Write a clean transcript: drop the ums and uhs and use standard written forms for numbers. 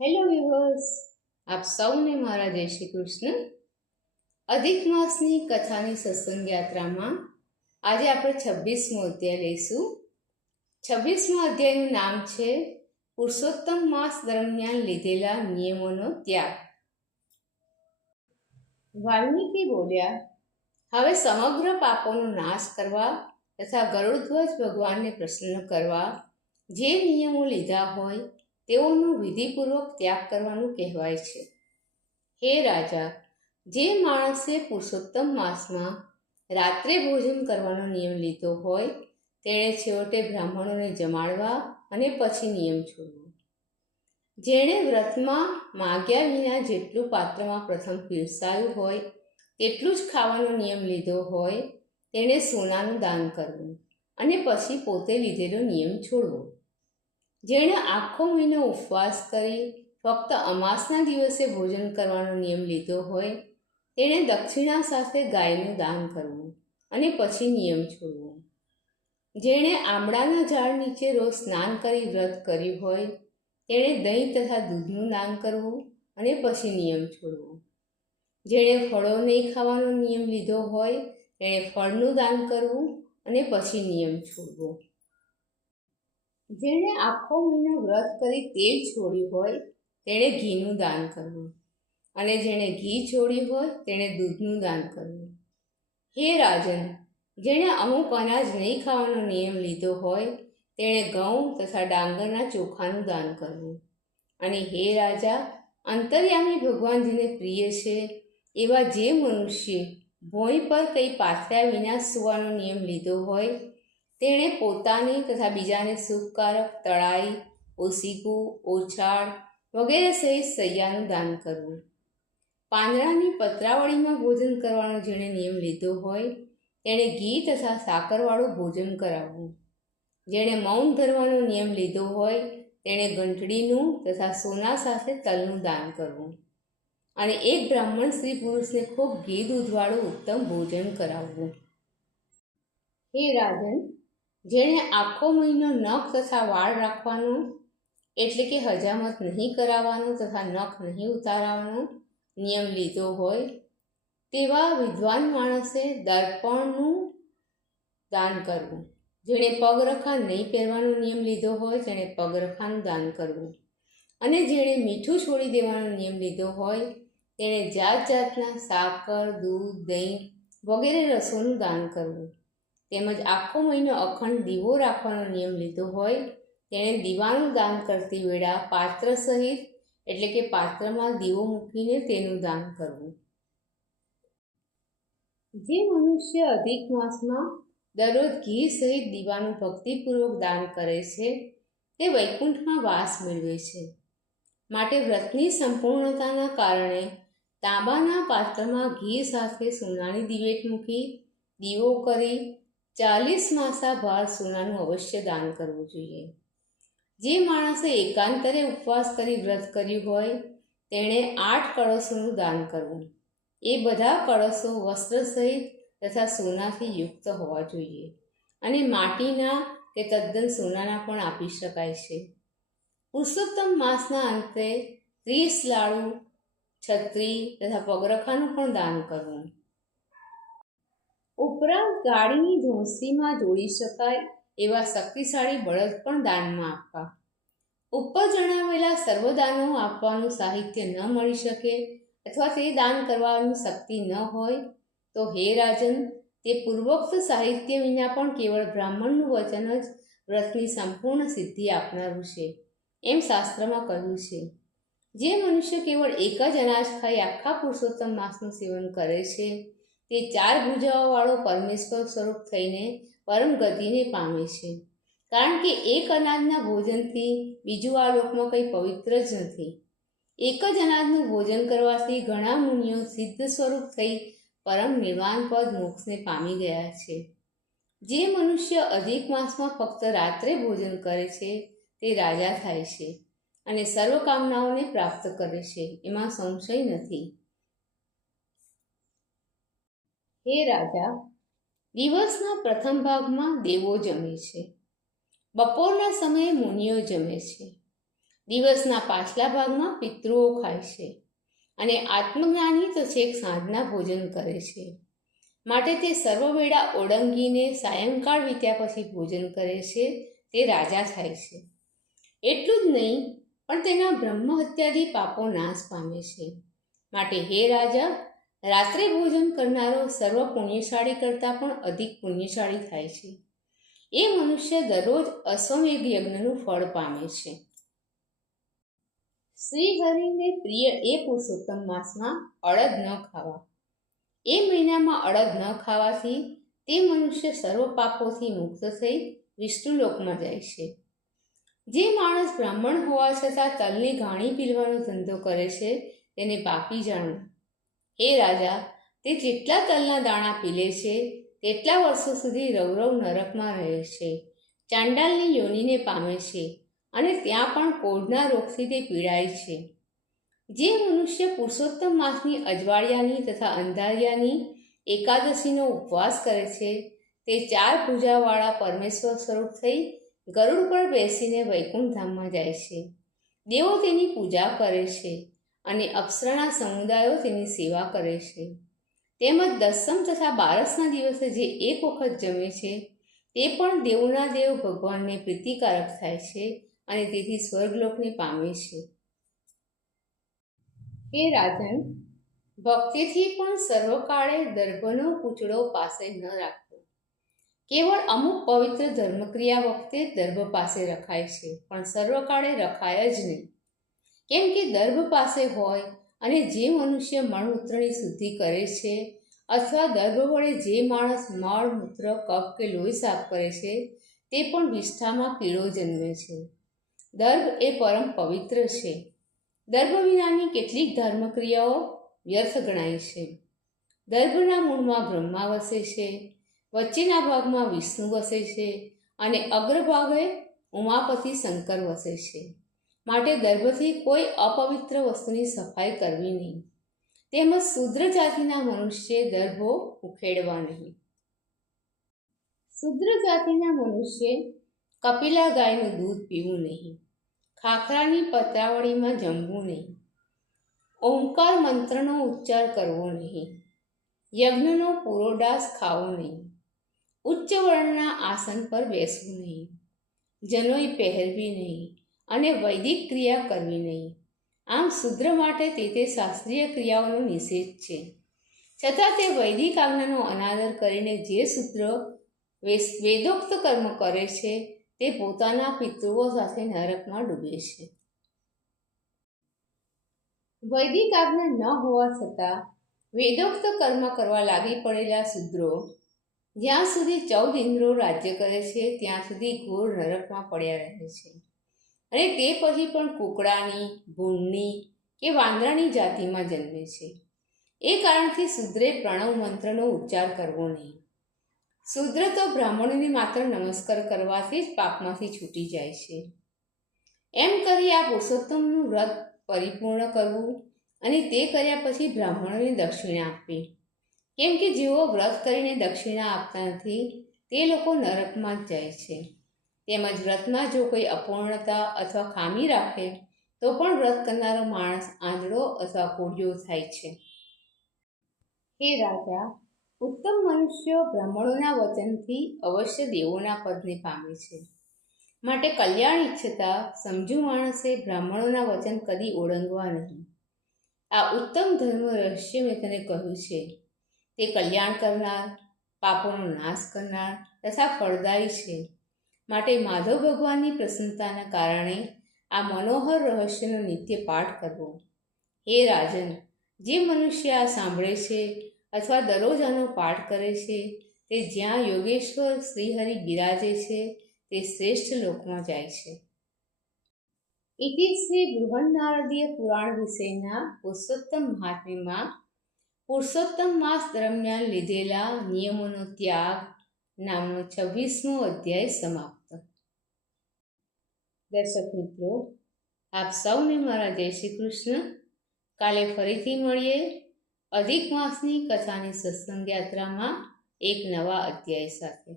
Hello viewers, આપ સૌને મારા જય શ્રી કૃષ્ણ. અધિક માસની કથાની સત્સંગ યાત્રામાં આજે આપણે 26મો અધ્યાય લઈશું. 26મા અધ્યાયનું નામ છે પુરુષોત્તમ માસ દરમિયાન લીધેલા નિયમોનો ત્યાગ. વાલ્મીકી બોલ્યા, હવે સમગ્ર પાપોનો નાશ કરવા તથા ગરુડધ્વજ ભગવાનને પ્રસન્ન કરવા જે નિયમો લીધા હોય તેઓનો વિધિપૂર્વક ત્યાગ કરવાનું કહેવાય છે. હે રાજા, જે માણસે પુરુષોત્તમ માસમાં રાત્રે ભોજન કરવાનો નિયમ લીધો હોય તેણે છેવટે બ્રાહ્મણોને જમાડવા અને પછી નિયમ છોડવો. જેણે વ્રતમાં માગ્યા વિના જેટલું પાત્રમાં પ્રથમ પીરસાયું હોય તેટલું જ ખાવાનો નિયમ લીધો હોય તેણે સોનાનું દાન કરવું અને પછી પોતે લીધેલો નિયમ છોડવો. જેણે આખો મહિનો ઉપવાસ કરી ફક્ત અમાસના દિવસે ભોજન કરવાનો નિયમ લીધો હોય તેણે દક્ષિણા સાથે ગાયનું દાન કરવું અને પછી નિયમ છોડવો. જેણે આંબળાના ઝાડ નીચે રોજ સ્નાન કરી વ્રત કર્યું હોય તેણે દહીં તથા દૂધનું દાન કરવું અને પછી નિયમ છોડવો. જેણે ફળો નહીં ખાવાનો નિયમ લીધો હોય તેણે ફળનું દાન કરવું અને પછી નિયમ છોડવો. જેણે આખો મહિનો વ્રત કરી તેલ છોડ્યું હોય તેણે ઘીનું દાન કરવું અને જેણે ઘી છોડ્યું હોય તેણે દૂધનું દાન કરવું. હે રાજન, જેણે અમુક અનાજ નહીં ખાવાનો નિયમ લીધો હોય તેણે ઘઉં તથા ડાંગરના ચોખાનું દાન કરવું. અને હે રાજા, અંતર્યામી ભગવાન જેને પ્રિય છે એવા જે મનુષ્ય ભોંય પર કંઈ પાથર્યા વિના સૂવાનો નિયમ લીધો હોય તેણે પોતાની તથા બીજાને સુખકારક તળાઈ, ઓસીકું, ઓછાળ વગેરે સહિત સૈયાનું દાન કરવું. પાંદડાની પતરાવળીમાં ભોજન કરવાનો જેણે નિયમ લીધો હોય તેણે ઘી તથા સાકરવાળું ભોજન કરાવવું. જેણે મૌન ધરવાનો નિયમ લીધો હોય તેણે ઘંટડીનું તથા સોના સાથે તલનું દાન કરવું. અને એક બ્રાહ્મણ સ્ત્રી પુરુષને ખૂબ ઘી દૂધવાળું ઉત્તમ ભોજન કરાવવું. હે રાજન, જેણે આખો મહિનો નખ તથા વાળ રાખવાનો એટલે કે હજામત નહીં કરાવવાનો તથા નખ નહીં ઉતારવાનો નિયમ લીધો હોય તેવા વિદ્વાન માણસે દર્પણનું દાન કરવું. જેણે પગરખા નહીં પહેરવાનો નિયમ લીધો હોય તેણે પગરખાનું દાન કરવું. અને જેણે મીઠું છોડી દેવાનો નિયમ લીધો હોય તેણે જાત જાતના સાકર, દૂધ, દહીં વગેરે રસોનું દાન કરવું. તેમજ આખો મહિનો અખંડ દીવો રાખવાનો નિયમ લીધો હોય તેણે દીવાનું દાન કરતી વેળા પાત્ર સહિત એટલે કે પાત્રમાં દીવો મૂકીને તેનું દાન કરવું. જે મનુષ્ય અધિક માસમાં દરરોજ ઘી સહિત દીવાનું ભક્તિપૂર્વક દાન કરે છે તે વૈકુંઠમાં વાસ મેળવે છે. માટે વ્રતની સંપૂર્ણતાના કારણે તાંબાના પાત્રમાં ઘી સાથે સોનાની દિવેટ મૂકી દીવો કરી 40 માસા ભાર સોનાનું અવશ્ય દાન કરવું જોઈએ. જે માણસે એકાંતરે ઉપવાસ કરી વ્રત કર્યું હોય તેણે 8 કળશોનું દાન કરવું. એ બધા કળશો વસ્ત્ર સહિત તથા સોનાથી યુક્ત હોવા જોઈએ અને માટીના કે તદ્દન સોનાના પણ આપી શકાય છે. પુરુષોત્તમ માસના અંતે 30 લાડુ, છત્રી તથા પગરખાનું પણ દાન કરવું. ઉપરાંત ગાડીની ધોંસીમાં જોડી શકાય એવા શક્તિશાળી બળદ પણ દાનમાં આપવા. ઉપર જણાવેલા સર્વદાનો આપવાનું સાહિત્ય ન મળી શકે અથવા તે દાન કરવાની શક્તિ ન હોય તો હે રાજન, તે પૂર્વોક્ત સાહિત્ય વિના પણ કેવળ બ્રાહ્મણનું વચન જ વ્રતની સંપૂર્ણ સિદ્ધિ આપનારું છે એમ શાસ્ત્રમાં કહ્યું છે. જે મનુષ્ય કેવળ એક જ અનાજ ખાઈ આખા પુરુષોત્તમ માસનું સેવન કરે છે તે 4 ભુજાઓવાળો પરમેશ્વર સ્વરૂપ થઈને પરમ ગતિને પામે છે. કારણ કે એક અનાજના ભોજનથી બીજું આ લોકમાં કંઈ પવિત્ર જ નથી. એક જ અનાજનું ભોજન કરવાથી ઘણા મુનિઓ સિદ્ધ સ્વરૂપ થઈ પરમ નિર્વાણ પદ મોક્ષને પામી ગયા છે. જે મનુષ્ય અધિક માસમાં ફક્ત રાત્રે ભોજન કરે છે તે રાજા થાય છે અને સર્વ કામનાઓને પ્રાપ્ત કરે છે, એમાં સંશય નથી. હે રાજા, દિવસના પ્રથમ ભાગમાં દેવો જમે છે, બપોરના સમયે મુનિઓ જમે છે, દિવસના પાછલા ભાગમાં પિતૃઓ ખાય છે અને આત્મજ્ઞાની તો છેક સાંજના ભોજન કરે છે. માટે તે સર્વ વેળા ઓળંગીને સાયંકાળ વીત્યા પછી ભોજન કરે છે તે રાજા થાય છે. એટલું જ નહીં પણ તેના બ્રહ્મ હત્યાદી પાપો નાશ પામે છે. માટે હે રાજા, રાત્રે ભોજન કરનારો સર્વ પુણ્યશાળી કરતાં પણ અધિક પુણ્યશાળી થાય છે. એ મનુષ્ય દરરોજ અશ્વમેઘ યજ્ઞનું ફળ પામે છે. શ્રી હરિને પ્રિય એ પુરુષોત્તમ માસમાં અડદ ન ખાવા. એ મહિનામાં અડદ ન ખાવાથી તે મનુષ્ય સર્વ પાપોથી મુક્ત થઈ વિષ્ણુલોકમાં જાય છે. જે માણસ બ્રાહ્મણ હોવા છતાં તલની ઘાણી પીલવાનો ધંધો કરે છે તેને પાપી જાણવું. હે રાજા, તે જેટલા તલના દાણા પીલે છે તેટલા વર્ષો સુધી રૌરવ નરકમાં રહે છે, ચાંડાલની યોનિને પામે છે અને ત્યાં પણ કોઢના રોગથી તે પીડાય છે. જે મનુષ્ય પુરુષોત્તમ માસની અજવાળિયાની તથા અંધારિયાની એકાદશીનો ઉપવાસ કરે છે તે 4 ભુજાવાળા પરમેશ્વર સ્વરૂપ થઈ ગરુડ પર બેસીને વૈકુંઠ ધામમાં જાય છે. દેવો તેની પૂજા કરે છે અને અપ્સરાના સમુદાયો તેની સેવા કરે છે. તેમજ દસમ તથા બારસના દિવસે જે એક વખત જમે છે તે પણ દેવોના દેવ ભગવાનને પ્રીતિકારક થાય છે અને તેથી સ્વર્ગલોકને પામે છે. હે રાજન, ભક્તિથી પણ સર્વકાળે દર્ભનો પૂંછડો પાસે ન રાખવો. કેવળ અમુક પવિત્ર ધર્મક્રિયા વખતે દર્ભ પાસે રખાય છે, પણ સર્વકાળે રખાય જ નહીં. કેમ કે દર્ભ પાસે હોય અને જે મનુષ્ય મળમૂત્રની શુદ્ધિ કરે છે અથવા દર્ભ વડે જે માણસ મળ મૂત્ર કફ કે લોહી સાફ કરે છે તે પણ વિષ્ઠામાં કીડો જન્મે છે. દર્ભ એ પરમ પવિત્ર છે. દર્ભ વિનાની કેટલીક ધર્મક્રિયાઓ વ્યર્થ ગણાય છે. દર્ભના મૂળમાં બ્રહ્મા વસે છે, વચ્ચેના ભાગમાં વિષ્ણુ વસે છે અને અગ્રભાગે ઉમાપતિ શંકર વસે છે. માટે દર્ભથી કોઈ અપવિત્ર વસ્તુની સફાઈ કરવી નહીં. તેમજ શૂદ્ર જાતિના મનુષ્યે દર્ભો ઉખેડવા નહીં. શૂદ્ર જાતિના મનુષ્યે કપિલા ગાયનું દૂધ પીવું નહીં. ખાખરાની પત્રાવળીમાં જમવું નહીં. ઓમકાર મંત્રનો ઉચ્ચાર કરવો નહીં. યજ્ઞનો પૂરોડાસ ખાવો નહીં. ઉચ્ચ વર્ણના આસન પર બેસવું નહીં. જનોઈ પહેરવી નહીં અને વૈદિક ક્રિયા કરવી નહીં. આમ શૂદ્ર માટે તે શાસ્ત્રીય ક્રિયાઓનો નિષેધ છે. છતાં તે વૈદિક આજ્ઞાનો અનાદર કરીને જે શૂદ્ર વેદોક્ત કર્મ કરે છે તે પોતાના પિતૃઓ સાથે નરકમાં ડૂબે છે. વૈદિક આજ્ઞા ન હોવા છતાં વેદોક્ત કર્મ કરવા લાગી પડેલા શૂદ્રો જ્યાં સુધી 14 ઇન્દ્રો રાજ્ય કરે છે ત્યાં સુધી ઘોર નરકમાં પડ્યા રહે છે અને તે પછી પણ કુકડાની, ભૂંડની કે વાંદરાની જાતિમાં જન્મે છે. એ કારણથી શૂદ્રે પ્રણવ મંત્રનો ઉચ્ચાર કરવો નહીં. શૂદ્ર તો બ્રાહ્મણોને માત્ર નમસ્કાર કરવાથી જ પાપમાંથી છૂટી જાય છે. એમ કરી આ પુરુષોત્તમનું વ્રત પરિપૂર્ણ કરવું અને તે કર્યા પછી બ્રાહ્મણોને દક્ષિણા આપવી. કેમ કે જેઓ વ્રત કરીને દક્ષિણા આપતા નથી તે લોકો નરકમાં જ જાય છે. તેમજ વ્રતમાં જો કોઈ અપૂર્ણતા અથવા ખામી રાખે તો પણ વ્રત કરનારો માણસ આંધળો અથવા કોઢિયો થાય છે. હે રાજા, ઉત્તમ મનુષ્યો બ્રાહ્મણોના વચનથી અવશ્ય દેવોના પદને પામે છે. માટે કલ્યાણ ઈચ્છતા સમજુ માણસે બ્રાહ્મણોના વચન કદી ઓળંગવા નહીં. આ ઉત્તમ ધર્મ રહસ્ય મેં તને કહ્યું છે. તે કલ્યાણ કરનાર, પાપોનો નાશ કરનાર તથા ફળદાયી છે. માટે માધવ ભગવાનની પ્રસન્નતાના કારણે આ મનોહર રહસ્યનો નિત્ય પાઠ કરવો. હે રાજન, જે મનુષ્ય આ સાંભળે છે અથવા દરરોજ આનો પાઠ કરે છે તે જ્યાં યોગેશ્વર શ્રીહરિ બિરાજે છે તે શ્રેષ્ઠ લોકમાં જાય છે. ઇતિ શ્રી બૃહન્નારદીય પુરાણ વિષયના પુરુષોત્તમ મહાત્મ્યમાં પુરુષોત્તમ માસ દરમિયાન લીધેલા નિયમોનો ત્યાગ નામનો 26મો અધ્યાય સમાપ્ત. દર્શક મિત્રો, આપ સૌને મારા જય શ્રી કૃષ્ણ. કાલે ફરીથી મળીએ અધિક માસની કથાની સત્સંગ યાત્રામાં એક નવા અધ્યાય સાથે.